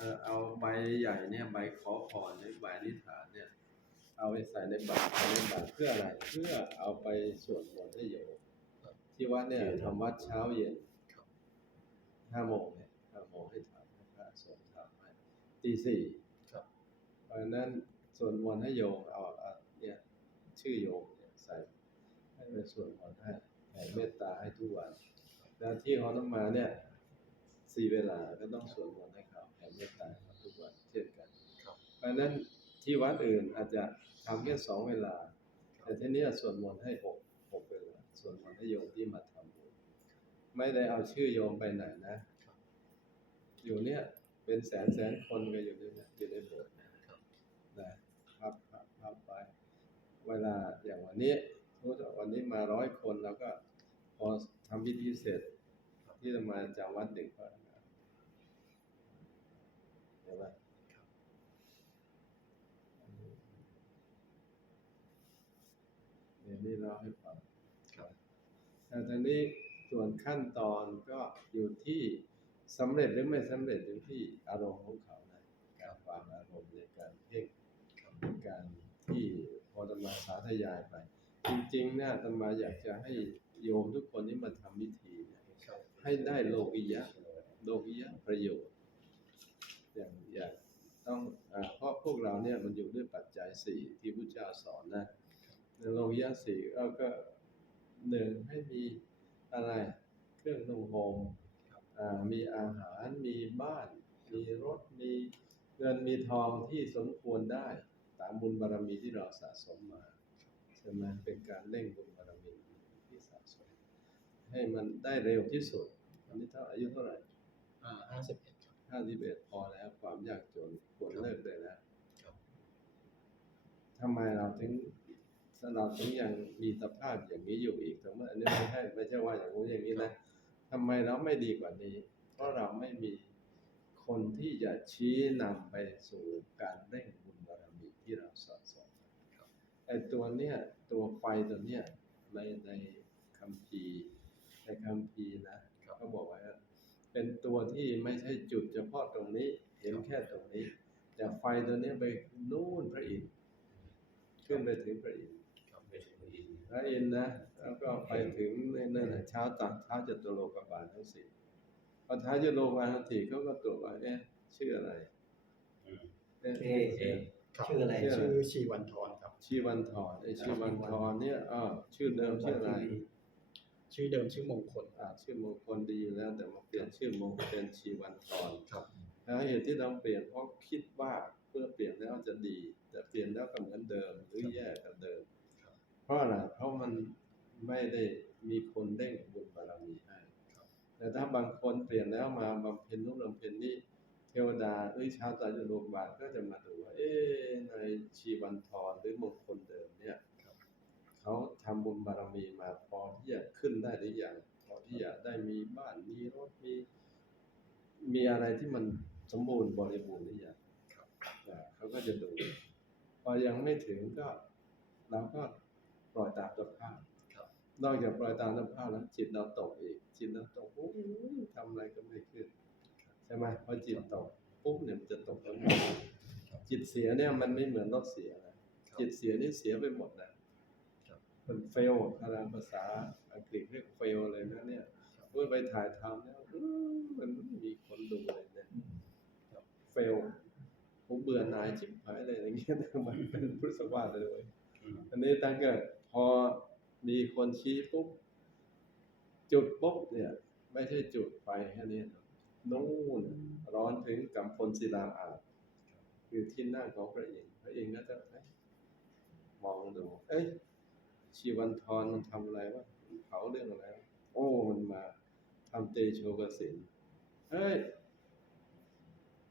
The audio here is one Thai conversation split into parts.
ออเอาใบใหญ่เนี่ยใบขอพรเนี่ยใบอธิษฐานเนี่ย เอาไปใส่ในบาตรใส่ในบาตรเพื่ออะไรเพื่อเอาไปสวดมนต์ให้โยมที่วัดเนี่ยทำวัดเช้าเย็นห้าโมงเนี่ยห้าโมงให้ทำให้พระสงฆ์ทำให้ตีสี่ครับเพราะฉะนั้นสวดมนต์ให้โยมเอาเอาเนี่ยชื่อโยมเนี่ยใส่ให้ไปสวดมนต์ให้แผ่เมตตาให้ทุกวันแล้วที่เขาต้องมาเนี่ยสี่เวลาก็ต้องสวดมนต์ให้เขาแผ่เมตตาให้เขาทุกวันเช่นกันครับเพราะฉะนั้นที่วัดอื่นอาจจะทำแค่สองเวลา แต่ที่เนี่ยสวดมนต์ให้หกหกเวลาสวดมนต์ให้โยมที่มาทำบุญไม่ได้เอาชื่อโยมไปไหนนะ อยู่เนี่ยเป็นแสนแสนคนก็อยู่ในเนี่ยอยู่ในโบสถ์นะครับนะครับครับครับไป เวลาอย่างวันนี้สมมติว่าวันนี้มาร้อยคนแล้วก็พอทำพิธีเสร็จ ที่จะมาจากวัดเด็กก็ เห็นไหมเดี๋ยวนี้เราให้ฟังครับแต่ทีนี้ส่วนขั้นตอนก็อยู่ที่สำเร็จหรือไม่สำเร็จอยู่ที่อารมณ์ของเขานะการวางอารมณ์ในการเพ่งในการที่พอจะมาสาธยายไป จริงๆเนี่ยอาตมาอยากจะให้โยมทุกคนที่มาทำพิธีเนี่ยครับให้ได้โลกิยะโลกิยะประโยชน์ อย่างอย่างต้องอาเพราะพวกเราเนี่ยมันอยู่ด้วยปัจจัยสี่ที่พระเจ้าสอนนะในโลกยะสี่ก็ก็หนึ่งให้มีอะไรเครื่องนุ่งห่มอ่ามีอาหารมีบ้าน มีรถมีเงินมีทองที่สมควรได้ตามบุญบารมีที่เราสะสมมาใช่ไหมเป็นการเร่งบุญบารมีที่สะสม ให้มันได้เร็วที่สุดอันนี้เท่าอายุเท่าไหร่อ่าห้าสิบเอ็ดครับ ห้าสิบเอ็ดพอแล้ว ความยากจนควรเลิกได้แล้วครับทำไมเราถึงเราถึงยังมีสภาพอย่างนี้อยู่อีกแต่ว่าอันนี้ไม่ใช่ไม่ใช่ว่าอย่างนู้นอย่างนี้นะทำไมเราไม่ดีกว่านี้ เพราะเราไม่มีคนที่จะชี้นำไปสู่การเร่งบุญบารมีที่เราสะสมไอ้ตัวเนี้ยตัวไฟตัวเนี้ยในในคัมภีร์ในคัมภีร์นะเขาบอกไว้ว่า เป็นตัวที่ไม่ใช่จุดเฉพาะตรงนี้ เห็นแค่ตรงนี้ แต่ไฟตัวเนี้ยไปนู่นพระอินทร์ขึ้นไปถึงพระอินทร์ครับไปถึงอีกพระอินทร์นะแล้วก็ไปถึงนั่นน่ะเช้าตัดเท้าจตุโลกบาลทั้งสี่พอเท้าจตุโลกบาลทั้งสี่เขาก็ตรวจว่าเอ๊ะชื่ออะไรอืมเอ๊ะเอ๊ะเอ๊ะครับชื่ออะไรชื่ออะไรชื่อชีวันทรครับชีวันทรไอ้ชีวันทรเนี่ยอ่าชื่อเดิมชื่ออะไร ชื่อเดิมชื่อมงคล อ่าชื่อมงคลดีอยู่แล้ว แต่มาเปลี่ยนชื่อมงคลเป็นชีวันทรครับแล้วเหตุที่ต้องเปลี่ยนเพราะคิดว่าเพื่อเปลี่ยนแล้วจะดี แต่เปลี่ยนแล้วก็เหมือนเดิมหรือแย่กว่าเดิมครับเพราะอะไรเพราะมันไม่ได้มีคนเร่งบุญบารมีให้ครับแต่ถ้าบางคนเปลี่ยนแล้วมาบำเพ็ญนู่นบำเพ็ญนี่เทวดาเอ้ยชาวตาจุโลกบาลก็จะมาดูว่า เอ๊ะในชีวันทรหรือมงคลเดิมเนี่ย ครับเขาทำบุญบารมีมาพอที่จะขึ้นได้หรือยังพอที่จะได้มีบ้านมีรถมี มีอะไรที่มันสมบูรณ์บริบูรณ์หรือยังครับอ่าเขาก็จะดู พอยังไม่ถึงก็เราก็ปล่อยตามสภาพครับนอกจากปล่อยตามสภาพแล้วจิตเราตกอีก จิตเราตกโอ้ยทำอะไรก็ไม่ขึ้นใช่ไหมพอจิตตกปุ๊บเนี่ยมันจะตกทั้งหมดจิตเสียเนี่ยมันไม่เหมือนรถเสียนะจิตเสียนี่เสียไปหมดนะครับ มันเฟลอะไรภาษาอังกฤษเรียกเฟลเลยนะเนี่ยเมื่อไปถ่ายทำเนี่ยอื้อมันไม่มีคนดูเลยเนี่ยเฟลผมเบื่อหน่ายชิบหายเลยอย่างเงี้ยมันเป็นพุทธวาสเลยอันนี้ตั้งเกิดพอมีคนชี้ปุ๊บจุดปุ๊บเนี่ย ไม่ใช่จุดไฟแค่นี้นู่นร้อนถึงกัมพลศิลาอาจคือที่นั่งของพระเอกพระเอกก็จะเอ๊ะมองดู เอ้ย ชีวันทรมันทำอะไรวะมันเผาเรื่องอะไรวะโอ้มันมาทำเตโชกสินเฮ้ย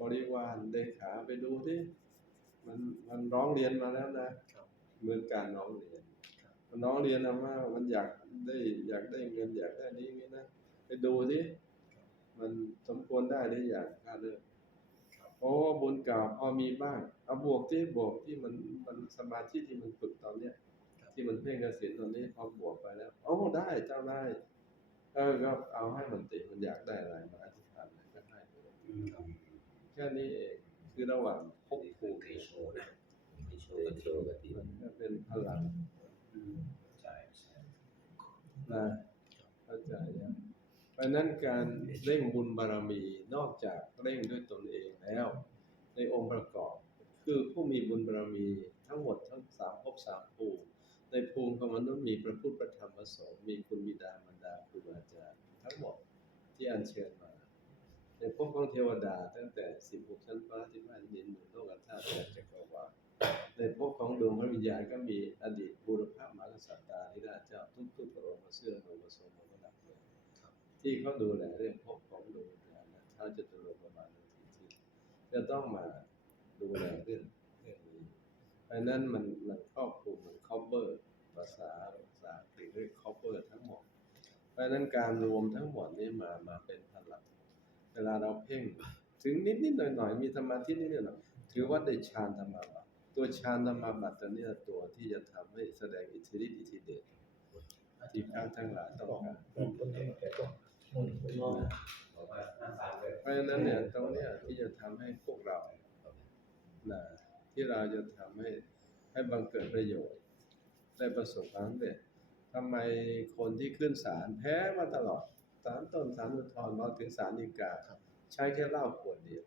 บริวารเลขาไปดูที่มันมันร้องเรียนมาแล้วนะครับเหมือนการน้องเรียนมันน้องเรียนนะว่ามันอยากได้อยากได้เงินอยากได้นี้นี้นะไปดูสิมันสมควรได้หรืออย่างค่าเรื่องครับโอ้บุญเก่าพอมีบ้างเอาบวกที่บวกที่มันมันสมาธิที่มันฝึกตอนเนี้ยครับ ที่มันเพ่งกสินตอนนี้พอบวกไปแล้วโอ้ได้เจ้าได้เออก็เอาให้มันติมันอยากได้อะไรมาอธิษฐานอะไรก็ให้ไปเลยอืมครับใแค่นี้เองคือระหว่างภพภูมิเคยโชว์นะเคยโชว์กันโชว์กันที่มันก็เป็นพลังอืมใช่ใช่นะเข้าใจยังเพราะฉะนั้นการเร่งบุญบารมีนอกจากเร่งด้วยตนเองแล้ว ในองค์ประกอบ คือผู้มีบุญบารมีทั้งหมดทั้งสามภพสามภูมิ ในภูมิของมนุษย์มีพระพุทธพระธรรมพระสงฆ์มีคุณบิดามารดาครูบาอาจารย์ทั้งหมดที่อัญเชิญมา ในภพของเทวดาตั้งแต่สิบหกชั้นฟ้าที่บ้านดินหมื่นโลกธาตุแปดจักรวาลในภพของดวงพระวิญญาณก็มีอดีตบูรพมหากษัตริย์ตาธิราชเจ้าทุกๆพระองค์มาเสื่อมมาทรงมาประดับเลยที่เขาดูแลเรื่องภพของดวงวิญญาณนะท้าวจตุลกบาลในทีที่จะต้องมาดูแลเรื่อง ราะนั้นมันมันครอบคลุมมัน cover ภาษาภาษาอังกฤษเรียก cover ทั้งหมด เพราะนั้นการรวมทั้งหมดนี้มามาเป็นพลังเวลาเราเพ่งถึงนิดนิดหน่อยหน่อยๆมีสมาธินิดนิดหน่อยๆถือว่าได้ฌานธรรมาบัตตัวฌานธรรมาบัตตัวเนี้ตัวที่จะทำให้แสดงอิทธิฤทธิ์อิทธิเดชที่พระทั้งหลายต้องการเองแต่ก็บอกว่าหน้าตาเพราะฉะนั้นเนี่ยตรงเนี้ยที่จะทำให้พวกเรานะ ที่เราจะทำให้ให้บังเกิดประโยชน์ ได้ประสบความสำเร็จทำไมคนที่ขึ้นศาลแพ้มาตลอดศาลต้นศาลอุทธรณ์มาถึงศาลฎีกาใช้แค่เหล้าขวดเดียว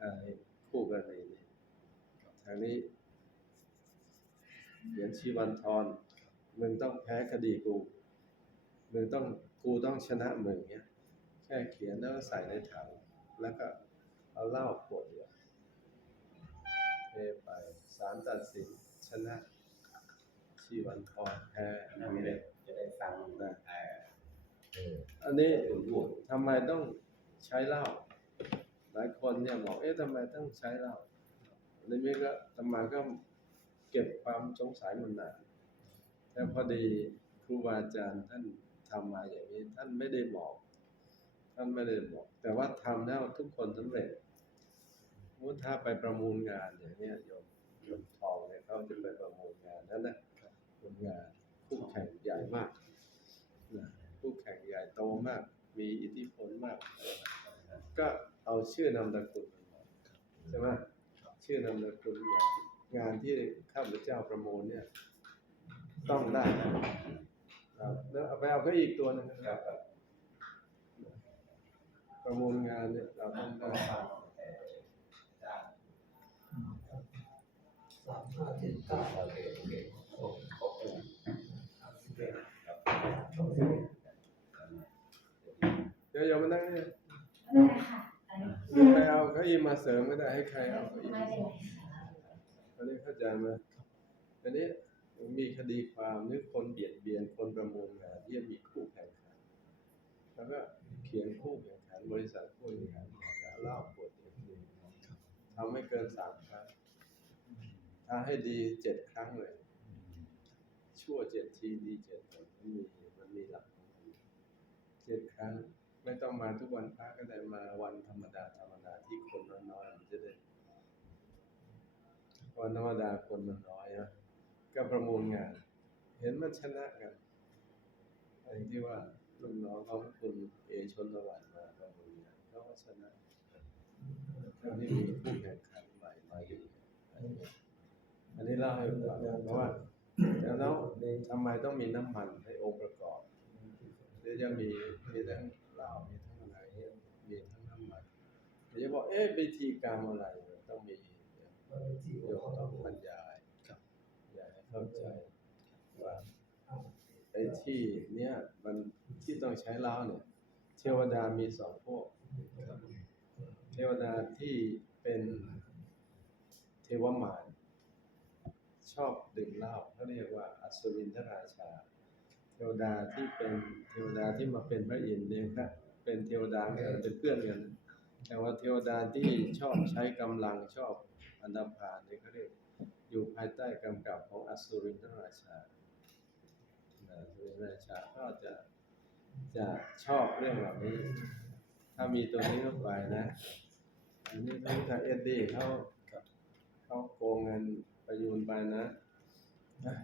อ่าคู่กรณีนี่ทางนี้เหรียญชีวันทรมึงต้องแพ้คดีกูมึงต้องกูต้องชนะมึงเนี้ยแค่เขียนแล้วก็ใส่ในถังแล้วก็เอาเหล้าขวดเดียว เทไปศาลตัดสินชนะชีวันทรแพ้นั่นไม่ได้จะได้ฟังนะเอออันนี้ทำไมต้องใช้เหล้าหลายคนเนี่ยบอกเอ๊ะทำไมต้องใช้เหล้าอันนี้ก็ธรรมาก็เก็บความสงสัยมานานแต่พอดีครูบาอาจารย์ท่านทำมาอย่างนี้ท่านไม่ได้บอก ท่านไม่ได้บอก แต่ว่าทำแล้วทุกคนสำเร็จ มมุติถ้าไปประมูลงานอย่างเนี้ยโยมโยมทองเนี่ยเขาจะไปประมูลงานนั่นนะประมูลงานคู่แข่งใหญ่มากนะคู่แข่งใหญ่โตมาก มีอิทธิพลมาก ก็เอาชื่อนามสกุลมันมาใช่ไหมชื่อนามสกุลมางานที่ข้าพเจ้าประมูลเนี่ย ต้องได้นะครับแล้วเอาไปเอาก็อีกตัวหนึงนะครับประมูลงานเนี่ยเราต้องต้อได้ งฟังเออจ้า สามห้าเจ็ดเก้าโอเคโอเคโอ้ขอบคุณสิบเอ็ดครับช่องสิบเอ็ดเดี๋ยวโยมมานั่งเนี่ยไม่เป็นไรค่ะอันนี้ไปเอาเก้าอี้มาเสริมก็ได้ให้ใครเอาเก้าอี้ไม่เป็นไรค่ะอันนี้เข้าใจไหมอันนี้มีคดีความหรือคนเบียดเบียนคนประมูลงานที่มีคู่แข่งขันแล้วก็เขียนคู่แข่งขันบริษัทคู่แข่งขันหาเหล้าขวดเดียวทำไม่เกินสามครั้ง ถ้าให้ดีเจ็ดครั้งเลย ชั่วเจ็ดทีดีเจ็ดมันมีมันมีหลักของมันเจ็ดครั้ง ไม่ต้องมาทุกวันพระก็ได้มาวันธรรมดาธรรมดาที่คนน้อยๆมันจะได้วันธรรมดาคนมันน้อยนะก็ประมูลงาน เห็นมันชนะกันไอ้ที่ว่าลูกน้องเขาคุณเอชนสวัสดิ์มาประมูลงานเขาก็ชนะทั้งที่มีผู้แข่งขันใหม่มาอยู่ อันนี้อันนี้เล่าให้ฟังเพราะว่าแล้วทำไมต้องมีน้ำมันในองค์ประกอบเดี๋ยวจะมีมีทั้งเหล้ามีทั้งอะไรเนี่ยมีทั้งน้ำมันเดี๋ยวจะบอกเอ๊ะวิธีการอะไรมันต้องมีวันที่สี่โยวันมเขาต้องทำบวัรนรยายครับอยากให้เข้าใจว่าไอ้ที่เนี้ยมันที่ต้องใช้เหล้าเนี่ย เทวดามีสองพวกเทวดาที่เป็นเทวมารช อบดื่มเหล้าเขาเรียกว่าอัศวินทราชา เทวดาที่เป็นเทวดาที่มาเป็นพระอินทร์เนี่ยครับเป็นเทวดาเนกันเป็นเพื่อนกันแต่ว่าเทวดาที่ชอบใช้กำลังชอบอันดาพานเนี่ยเขาเรียกอยู่ภายใต้กำกับของอสุรินทราชาอสุรินทราชาก็จะจะชอบเรื่องเหล่านี้ ถ้ามีตัวนี้เข้าไปนะอันนี้ทั้งจากเอ็ดดี้เขาเขาโกงเงิน ประยูนไปนะนะ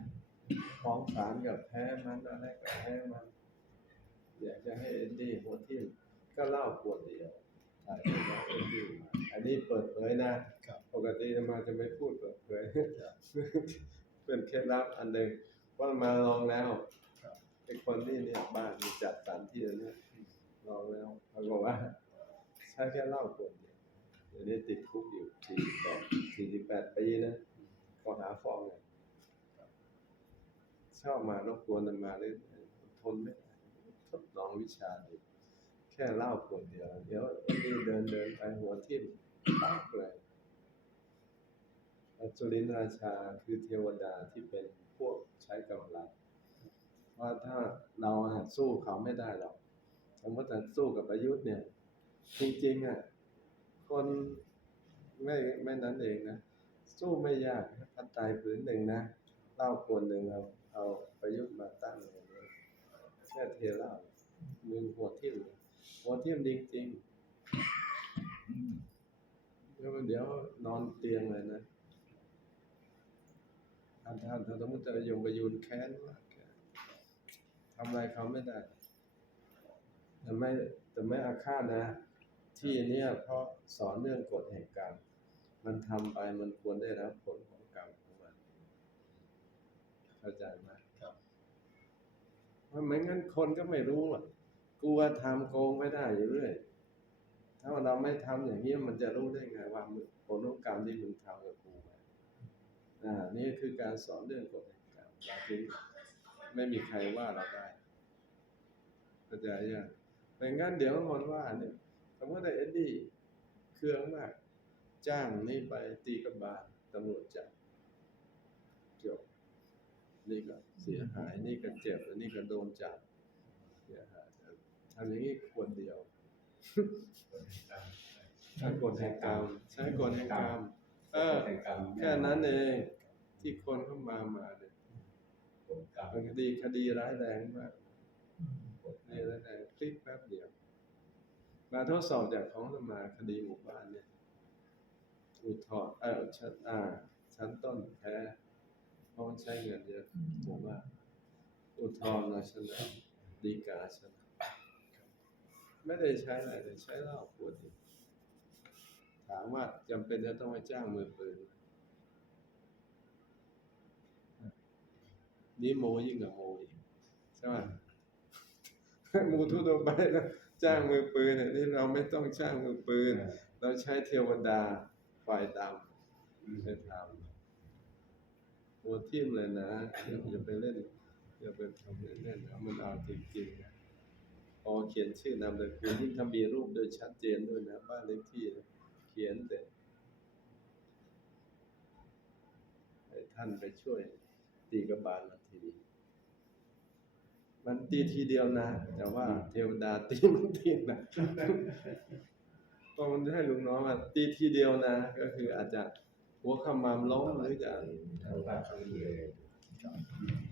ฟ้องศาลกับแพ้มันอะไรกับแพ้มัน อยากจะให้เอ็ดดี้หัวทิ่มก็เล่าขวดเดียวถ่ายรูปมาเอ็ดดี้มาไอ้นี้เปิดเผยนะครับปกติมาจะไม่พูดเปิดเผยเป็นเคล็ดลับอันหนึ่งว่ามาลองแล้วครับไอ้คนที่เนี่ยบ้านมีจัดสถานที่อันเนี้ยลองแล้วเขาบอกว่าใช้แค่เหล้าขวดเดียวเดี๋ยวนี้ติดคุกอยู่สี่สิบแปดสี่สิบแปดปีนะ ข้อหาฟ้องเนี่ยชอบมารบกวนมาเลยทนไม่ได้ทดลองวิชาดูแค่เล้าขวดเดียว เดี๋ยวอ้นี่เดินเดินไปหัวทิ่มปักเลยอสุรินทราชาคือเทวดาที่เป็นพวกใช้กำลังเพราถ้าเราสู้เขาไม่ได้หรอกสมมติถ้าสู้กับประยุทธ์เนี่ย จริงๆอะคนไม่ไม่นั้นเองนะ สู้ไม่ยาก พันตายผืนหนึ่งนะเล้าขวดหนึ่งเอาเอาประยุทธ์มาตั้งอย่างนี้แค่เทเหล้ามือหัวทิ่มหัวทิ่มจริงๆแล้วเดี๋ยวนอนเตียงเลยนะท่านท่านถ้าสมมติจะยงประยุนแค้นมากทำอะไรเขาไม่ได้แต่ไม่แต่ไม่อาฆาตนะ ที่เนี้ยเพราะสอนเรื่องกฎแห่งกรรมมันทำไปมันควรได้รับผลของ เข้าใจไหมครับเพราะไม่งั้นคนก็ไม่รู้อะกลัวทำโกงไม่ได้อยู่เรื่อยถ้าเราไม่ทำอย่างนี้มันจะรู้ได้ไงว่าผลของกรรมที่มึงทำกับกูมาอ่านี่คือการสอนเรื่องกฎแห่งกรรมเราถึงไม่มีใครว่าเราได้เข้าใจยังไม่งั้นเดี๋ยวคนว่าเนี่ยสมมติว่าเอ็ดดี้เครื่องมาก จ้างนี่ไปตีกระบาลตำรวจจับจบ นี่ก็เสียหาย นี่ก็เจ็บอันนี้ก็โดนจับเสียหายทำอย่างนี้ควรเดียวใช้กฎแห่งกรรมใช้กฎแห่งกรรมเออแห่งกรรมแค่นั้นเองที่คนเข้ามามาเนี่ยกฎกรรมเป็นคดีคดีร้ายแรงมากนี่แล้วแต่คลิกแป๊บเดียว มาทดสอบจากของสมาคดีหมู่บ้านเนี่ยอุทธรณ์เออชั้นอ่าชั้นต้นแพ้ เพราะมันใช้เงินเยอะผมว่า อุทธรณ์มาชนะดีกาชนะไม่ได้ใช้อะไรเลยใช้เหล้าขวดเดียวถามว่าจำเป็นจะต้องไปจ้างมือปืนไหมนี่โมยิ่งกว่าโมอีกใช่ไหมมูทุดงไปแล้วจ้างมือปืนเนี่ยนี่เราไม่ต้องจ้างมือปืน เราใช้เทวดาฝ่ายดำไปทำ หัวทิ่มเลยนะอย่าไปเล่นอย่าไปทำเล่นๆนะมันเอาจริงๆนะพอเขียนชื่อนามสกุลยิ่งทำมีรูปโดยชัดเจนด้วยนะบ้านเลขที่นะเขียนเด็ดให้ท่านไปช่วยตีกระบาลนาทีมันตีทีเดียวนะ แต่ว่าเทวดาตีมันตีนะก็มันให้ลุงน้องอะตีทีเดียวนะ ก็คืออาจจะ หัวขมามล้มหรือจะเอาว่าเขาเลยครับ